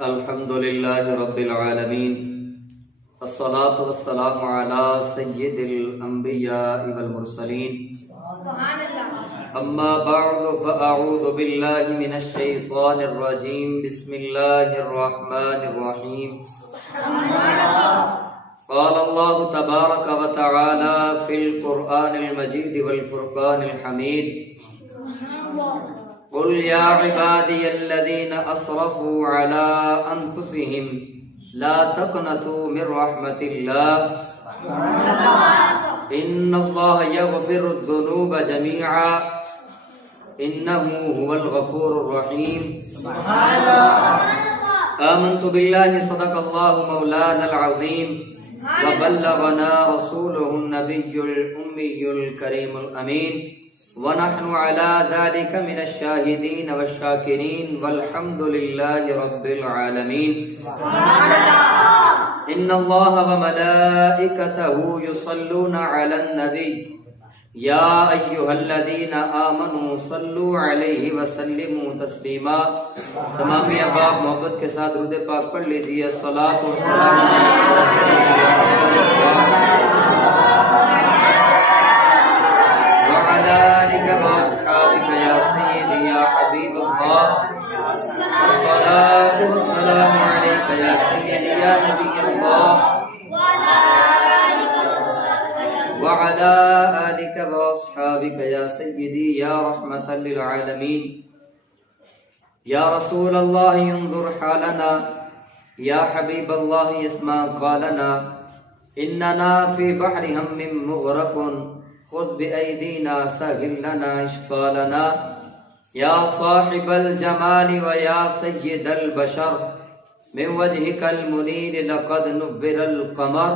الحمد لله رب العالمين الصلاة والسلام على سيد الأنبياء والمرسلين أما بعد فأعوذ بالله من الشيطان الرجيم بسم الله الرحمن الرحيم قال الله تبارك وتعالى في القرآن المجيد والفرقان الحميد قل يا عبادي الذين أسرفوا على أنفسهم لا تقنطوا من رحمة الله إن الله يغفر الذنوب جميعا إنه هو الغفور الرحيم آمنت بالله صدق الله مولانا العظيم وبلغنا رسوله النبي الأمي الكريم الأمين ونحن على ذلك من الشاهدين والشاكرين والحمد لله رب العالمين إن الله وملائكته يصلون على النبي يا أيها الذين آمنوا صلوا عليه وسلموا تسلیما. تمام احباب محبت کے ساتھ درود پاک پڑھ لیجیے. الصلاۃ والسلام وعلى آلك وأصحابك يا سيدي يا حبيب الله. الصلاة والسلام عليك يا سيدي يا نبي الله وعلى آلك وأصحابك يا سيدي يا رحمة للعالمين. يا رسول الله انظر حالنا يا حبيب الله اسمع قالنا إننا في بحر هم مغرق خذ بأيدينا سهل لنا إشكالنا. يا صاحب الجمال ويا سيد البشر من وجهك المنير لقد نبر القمر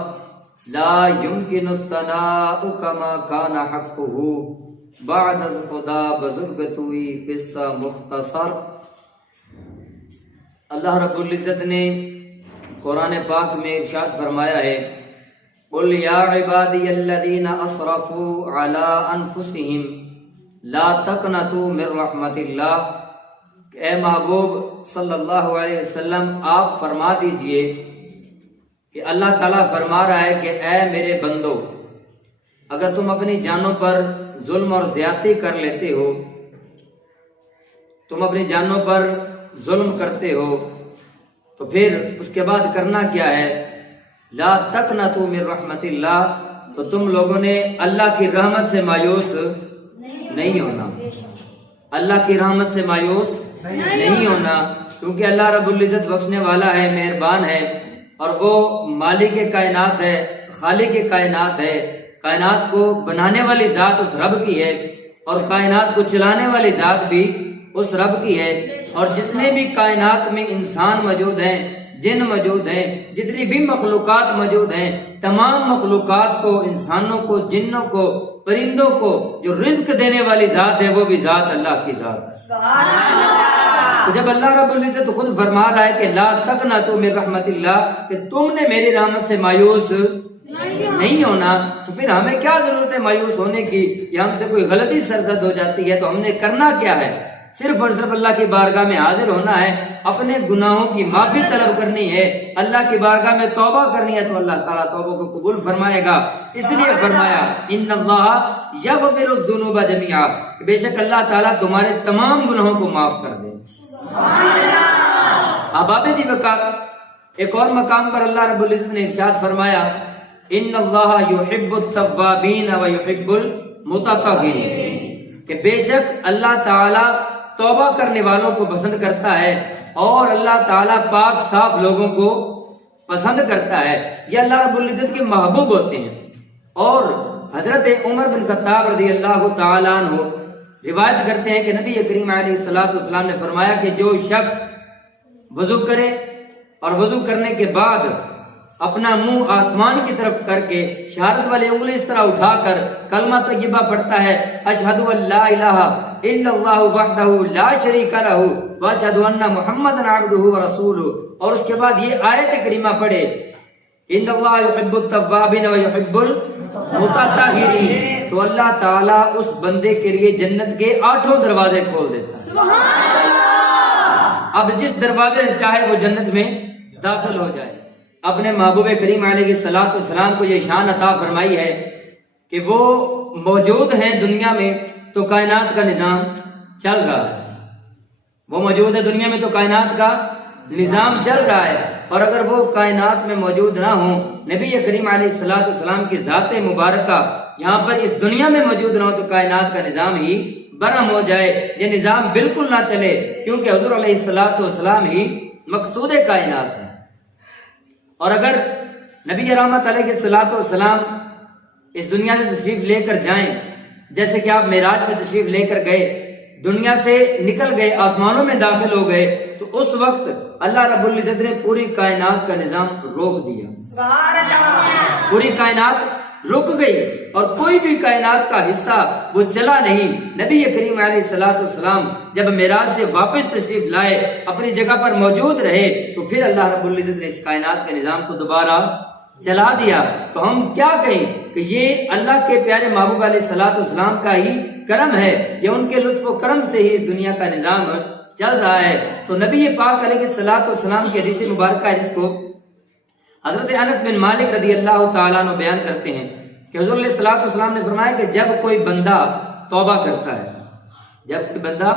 لا يمكن الثناء كما كان حقه بعد از خدا بزرگ توئی قصہ مختصر. اللہ رب العزت نے قرآن پاک میں ارشاد فرمایا ہے قل یا عبادی الذین اسرفوا علی انفسہم لا تقنطوا من رحمت اللہ. اے محبوب صلی اللہ علیہ وسلم آپ فرما دیجئے کہ اللہ تعالیٰ فرما رہا ہے کہ اے میرے بندو اگر تم اپنی جانوں پر ظلم اور زیادتی کر لیتے ہو، تم اپنی جانوں پر ظلم کرتے ہو تو پھر اس کے بعد کرنا کیا ہے؟ لا تقنطوا من رحمت اللہ. تو تم لوگوں نے اللہ کی رحمت سے مایوس نہیں ہونا. اللہ کی رحمت سے مایوس نہیں ہونا کیونکہ اللہ رب العزت بخشنے والا ہے، مہربان ہے اور وہ مالک کائنات ہے، خالق کائنات ہے. کائنات کو بنانے والی ذات اس رب کی ہے اور کائنات کو چلانے والی ذات بھی اس رب کی ہے. اور جتنے بھی کائنات میں انسان موجود ہیں، جن موجود ہیں، جتنی بھی مخلوقات موجود ہیں، تمام مخلوقات کو، انسانوں کو، جنوں کو، پرندوں کو جو رزق دینے والی ذات ہے وہ بھی ذات اللہ کی ذات ہے. جب اللہ رب العزت خود فرما رہا ہے کہ لا تقنطوا من رحمت اللہ، کہ تم نے میری رحمت سے مایوس نہیں ہونا، تو پھر ہمیں کیا ضرورت ہے مایوس ہونے کی؟ یا ہم سے کوئی غلطی سرزد ہو جاتی ہے تو ہم نے کرنا کیا ہے؟ صرف اور صرف اللہ کی بارگاہ میں حاضر ہونا ہے، اپنے گناہوں کی معافی طلب کرنی ہے، اللہ کی بارگاہ میں توبہ کرنی ہے تو اللہ تعالیٰ توبہ کو قبول فرمائے گا. اس لیے فرمایا ان اللہ یغفر الذنوب جميعا، بے شک اللہ تعالیٰ تمہارے تمام گناہوں کو معاف کر دے. احباب دی وقار ایک اور مقام پر اللہ رب العزت نے ارشاد فرمایا ان اللہ یحب التوابین ویحب المتطہرین، کہ بے شک اللہ تعالیٰ توبہ کرنے والوں کو پسند کرتا ہے اور اللہ تعالیٰ پاک صاف لوگوں کو پسند کرتا ہے. یہ اللہ رب العزت کے محبوب ہوتے ہیں. اور حضرت عمر بن خطاب رضی اللہ تعالیٰ عنہ روایت کرتے ہیں کہ نبی کریم علیہ الصلوۃ والسلام نے فرمایا کہ جو شخص وضو کرے اور وضو کرنے کے بعد اپنا منہ آسمان کی طرف کر کے شہادت والی انگلی اس طرح اٹھا کر کلمہ طیبہ پڑھتا ہے اشہد ان لا الہ الا اللہ وحدہ لا شریک لہ واشہد ان محمدا عبدہ ورسولہ، اور اس کے بعد یہ آیت کریمہ پڑھے ان اللہ یحب التوابین ویحب المتطہرین، تو اللہ تعالیٰ اس بندے کے لیے جنت کے 8 دروازے کھول دیتا ہے. اب جس دروازے سے چاہے وہ جنت میں داخل ہو جائے۔ اپنے محبوب کریم علیہ الصلوۃ والسلام کو یہ شان عطا فرمائی ہے کہ وہ موجود ہیں دنیا میں تو کائنات کا نظام چل رہا ہے، وہ موجود ہے دنیا میں تو کائنات کا نظام چل رہا ہے، اور اگر وہ کائنات میں موجود نہ ہوں، نبی کریم علیہ الصلوۃ والسلام کی ذات مبارکہ یہاں پر اس دنیا میں موجود نہ ہو تو کائنات کا نظام ہی برہم ہو جائے، یہ نظام بالکل نہ چلے، کیونکہ حضور علیہ الصلوۃ والسلام ہی مقصود کائنات ہے۔ اور اگر نبی رحمت علیہ الصلوۃ والسلام اس دنیا سے تشریف لے کر جائیں، جیسے کہ آپ معراج میں تشریف لے کر گئے، دنیا سے نکل گئے، آسمانوں میں داخل ہو گئے، تو اس وقت اللہ رب العزت نے پوری کائنات کا نظام روک دیا، پوری کائنات رک گئی اور کوئی بھی کائنات کا حصہ وہ چلا نہیں۔ نبی کریم علیہ الصلوۃ والسلام جب معراج سے واپس تشریف لائے، اپنی جگہ پر موجود رہے، تو پھر اللہ رب العزت نے اس کائنات کے نظام کو دوبارہ چلا دیا۔ تو ہم کیا کہیں کہ یہ اللہ کے پیارے محبوب علیہ الصلوۃ والسلام کا ہی کرم ہے، یہ ان کے لطف و کرم سے ہی اس دنیا کا نظام چل رہا ہے۔ تو نبی پاک علیہ الصلوۃ والسلام کی حدیث مبارکہ ہے، جس کو حضرت انس بن مالک رضی اللہ تعالیٰ عنہ بیان کرتے ہیں کہ حضور علیہ الصلوۃ والسلام نے فرمایا کہ جب کوئی بندہ توبہ کرتا ہے، جب کوئی بندہ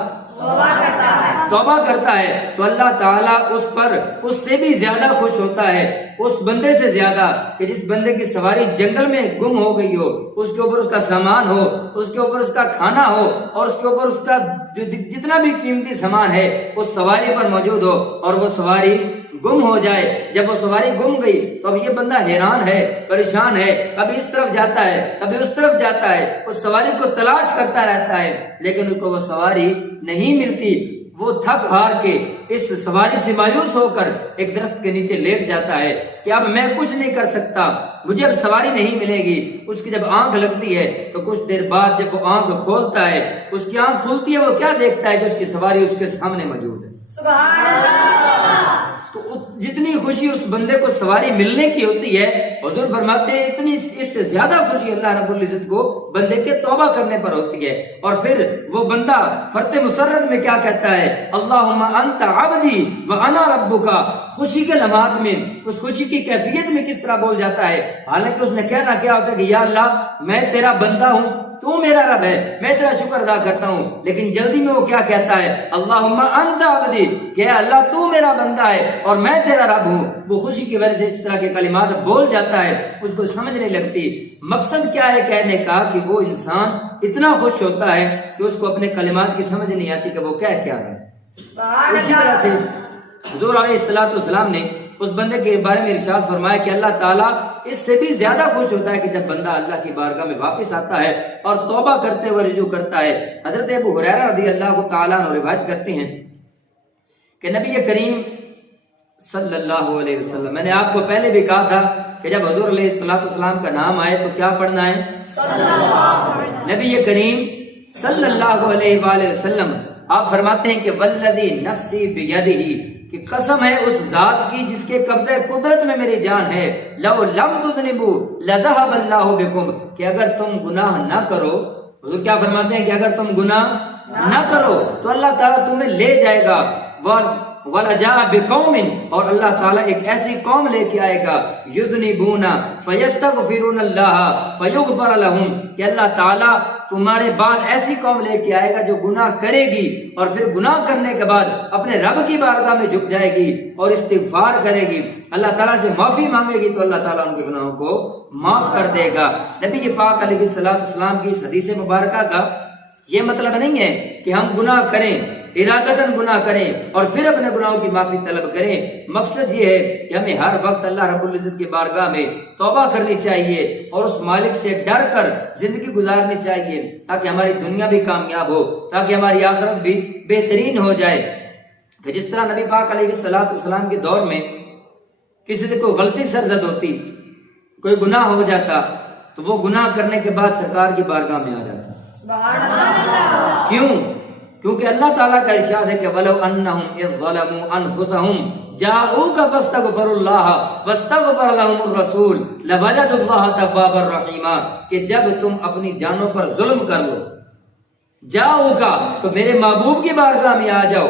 توبہ کرتا ہے تو اللہ تعالیٰ اس پر اس سے بھی زیادہ خوش ہوتا ہے، اس بندے سے زیادہ کہ جس بندے کی سواری جنگل میں گم ہو گئی ہو، اس کے اوپر اس کا سامان ہو، اس کے اوپر اس کا کھانا ہو، اور اس کے اوپر اس کا جتنا بھی قیمتی سامان ہے اس سواری پر موجود ہو، اور وہ سواری گم ہو جائے۔ جب وہ سواری گم گئی تو اب یہ بندہ حیران ہے، پریشان ہے، کبھی اس طرف جاتا ہے، کبھی اس طرف جاتا ہے، اس سواری کو تلاش کرتا رہتا ہے، لیکن اس کو وہ سواری نہیں ملتی۔ وہ تھک ہار کے اس سواری سے مایوس ہو کر ایک درخت کے نیچے لیٹ جاتا ہے کہ اب میں کچھ نہیں کر سکتا، مجھے اب سواری نہیں ملے گی۔ اس کی جب آنکھ لگتی ہے تو کچھ دیر بعد جب وہ آنکھ کھولتا ہے، اس کی آنکھ کھلتی ہے، وہ کیا دیکھتا ہے کہ اس کی سواری اس کے سامنے موجود ہے۔ سبحان اللہ۔ تو جتنی خوشی اس بندے کو سواری ملنے کی ہوتی ہے، حضور فرماتے ہیں اتنی اس سے زیادہ خوشی اللہ رب العزت کو بندے کے توبہ کرنے پر ہوتی ہے۔ اور پھر وہ بندہ فرت مسرت میں کیا کہتا ہے؟ اللہم انت عبدی وانا ربک۔ خوشی کے لمحات میں اس خوشی کی کیفیت میں کس طرح بول جاتا ہے، حالانکہ اس نے کہنا کیا ہوتا ہے کہ یا اللہ میں تیرا بندہ ہوں، تو میرا رب ہے، میں تیرا شکر ادا کرتا ہوں، لیکن جلدی میں وہ کیا کہتا ہے؟ اللہم انت عبدی، کہ اللہ تو میرا بندہ ہے اور میں تیرا رب ہوں۔ وہ خوشی کی وجہ سے اس طرح کے کلمات بول جاتا ہے، اس کو سمجھ نہیں لگتی۔ مقصد کیا ہے کہنے کا کہ وہ انسان اتنا خوش ہوتا ہے کہ اس کو اپنے کلمات کی سمجھ نہیں آتی کہ وہ کیا ہے۔ اسی طرح سے حضور علیہ الصلوۃ والسلام نے اس بندے کے بارے میں ارشاد فرمایا کہ اللہ تعالیٰ اس سے بھی زیادہ خوش ہوتا ہے کہ جب بندہ اللہ کی بارگاہ میں واپس آتا ہے اور توبہ کرتے ہوئے رجوع کرتا ہے۔ حضرت ابو ہریرہ رضی اللہ تعالیٰ عنہ روایت کرتے ہیں کہ نبی کریم صلی اللہ علیہ وسلم، میں نے آپ کو پہلے بھی کہا تھا کہ جب حضور علیہ الصلوۃ والسلام کا نام آئے تو کیا پڑھنا ہے؟ نبی کریم صلی اللہ علیہ وآلہ وسلم۔ آپ فرماتے ہیں کہ والذی نفسی بیدہ، کہ قسم ہے اس ذات کی جس کے قبضہ قدرت میں میری جان ہے، لو لم تذنبوا لذهب اللہ بکم، کہ اگر تم گناہ نہ کرو، حضور کیا فرماتے ہیں کہ اگر تم گناہ نہ کرو تو اللہ تعالیٰ تمہیں لے جائے گا، وَلَجَاءَ بِقَوْمٍ، اور اللہ تعالیٰ ایک ایسی قوم لے کے آئے گا، يُذْنِبُونَ فَيَسْتَغْفِرُونَ اللَّهَ فَيُغْفَرَ لَهُمْ، کہ اللہ تعالیٰ تمہارے بعد ایسی قوم لے کے آئے گا جو گناہ کرے گی اور پھر گناہ کرنے کے بعد اپنے رب کی بارگاہ میں جھک جائے گی اور استغفار کرے گی، اللہ تعالیٰ سے معافی مانگے گی تو اللہ تعالیٰ ان کے گناہوں کو معاف کر دے گا۔ نبی پاک علیہ الصلوۃ والسلام کی اس حدیث مبارکہ کا یہ مطلب نہیں ہے کہ ہم گناہ کریں، ارادتاً گناہ کریں اور پھر اپنے گناہوں کی معافی طلب کریں۔ مقصد یہ ہے کہ ہمیں ہر وقت اللہ رب العزت کی بارگاہ میں توبہ کرنی چاہیے اور اس مالک سے ڈر کر زندگی گزارنی چاہیے، تاکہ ہماری دنیا بھی کامیاب ہو، تاکہ ہماری آخرت بھی بہترین ہو جائے۔ کہ جس طرح نبی پاک علیہ الصلوۃ والسلام کے دور میں کسی سے کوئی غلطی سرزد ہوتی، کوئی گناہ ہو جاتا، تو وہ گناہ کرنے کے بعد سرکار کی بارگاہ میں آ جاتا۔ کیوں؟ کیونکہ اللہ تعالیٰ کا ارشاد ہے کہ وَلَوْ أَنَّهُمْ إِذْ ظَلَمُوا أَنفُسَهُمْ جَاءُوكَ فَاسْتَغْفَرُوا اللَّهَ وَاسْتَغْفَرَ لَهُمُ الرَّسُولُ لَوَجَدُوا اللَّهَ تَوَّابًا رَحِيمًا، کہ جب تم اپنی جانوں پر ظلم کر لو، جاؤ کا تو میرے محبوب کی بارگاہ میں آ جاؤ،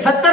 70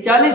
40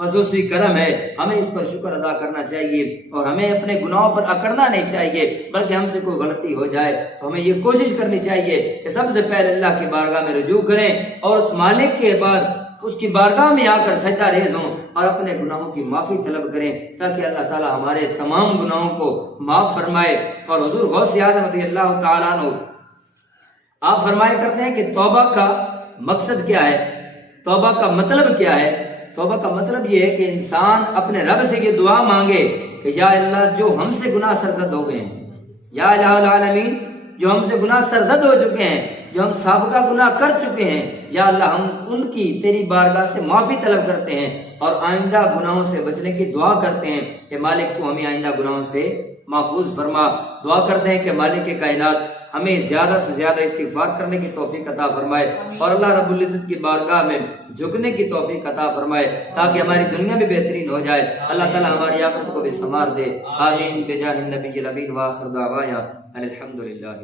خصوصی کرم ہے، ہمیں اس پر شکر ادا کرنا چاہیے اور ہمیں اپنے گناہوں پر اکڑنا نہیں چاہیے، بلکہ ہم سے کوئی غلطی ہو جائے تو ہمیں یہ کوشش کرنی چاہیے کہ سب سے پہلے اللہ کی بارگاہ میں رجوع کریں اور اس مالک کے بعد اس کی بارگاہ میں آ کر سجدہ ریز ہوں اور اپنے گناہوں کی معافی طلب کریں تاکہ اللہ تعالی ہمارے تمام گناہوں کو معاف فرمائے۔ اور حضور غوث اعظم رضی اللہ تعالیٰ عنہ آپ فرمایا کرتے ہیں کہ توبہ کا مقصد کیا ہے، توبہ کا مطلب کیا ہے؟ توبہ کا مطلب یہ ہے کہ انسان اپنے رب سے یہ دعا مانگے کہ یا اللہ جو ہم سے گناہ سرزد ہو گئے ہیں، یا الہ العالمین جو ہم سے گناہ سرزد ہو چکے ہیں، جو ہم سابقہ گناہ کر چکے ہیں، یا اللہ ہم ان کی تیری بارگاہ سے معافی طلب کرتے ہیں اور آئندہ گناہوں سے بچنے کی دعا کرتے ہیں کہ مالک تو ہمیں آئندہ گناہوں سے محفوظ فرما۔ دعا کرتے ہیں کہ مالک کائنات ہمیں زیادہ سے زیادہ استغفار کرنے کی توفیق عطا فرمائے اور اللہ رب العزت کی بارگاہ میں جھکنے کی توفیق عطا فرمائے تاکہ ہماری دنیا بھی بہترین ہو جائے، اللہ تعالی ہماری آخرت کو بھی سنوار دے۔ آمین بجاہ النبی الامین وآخر دعوانا ان الحمد للہ۔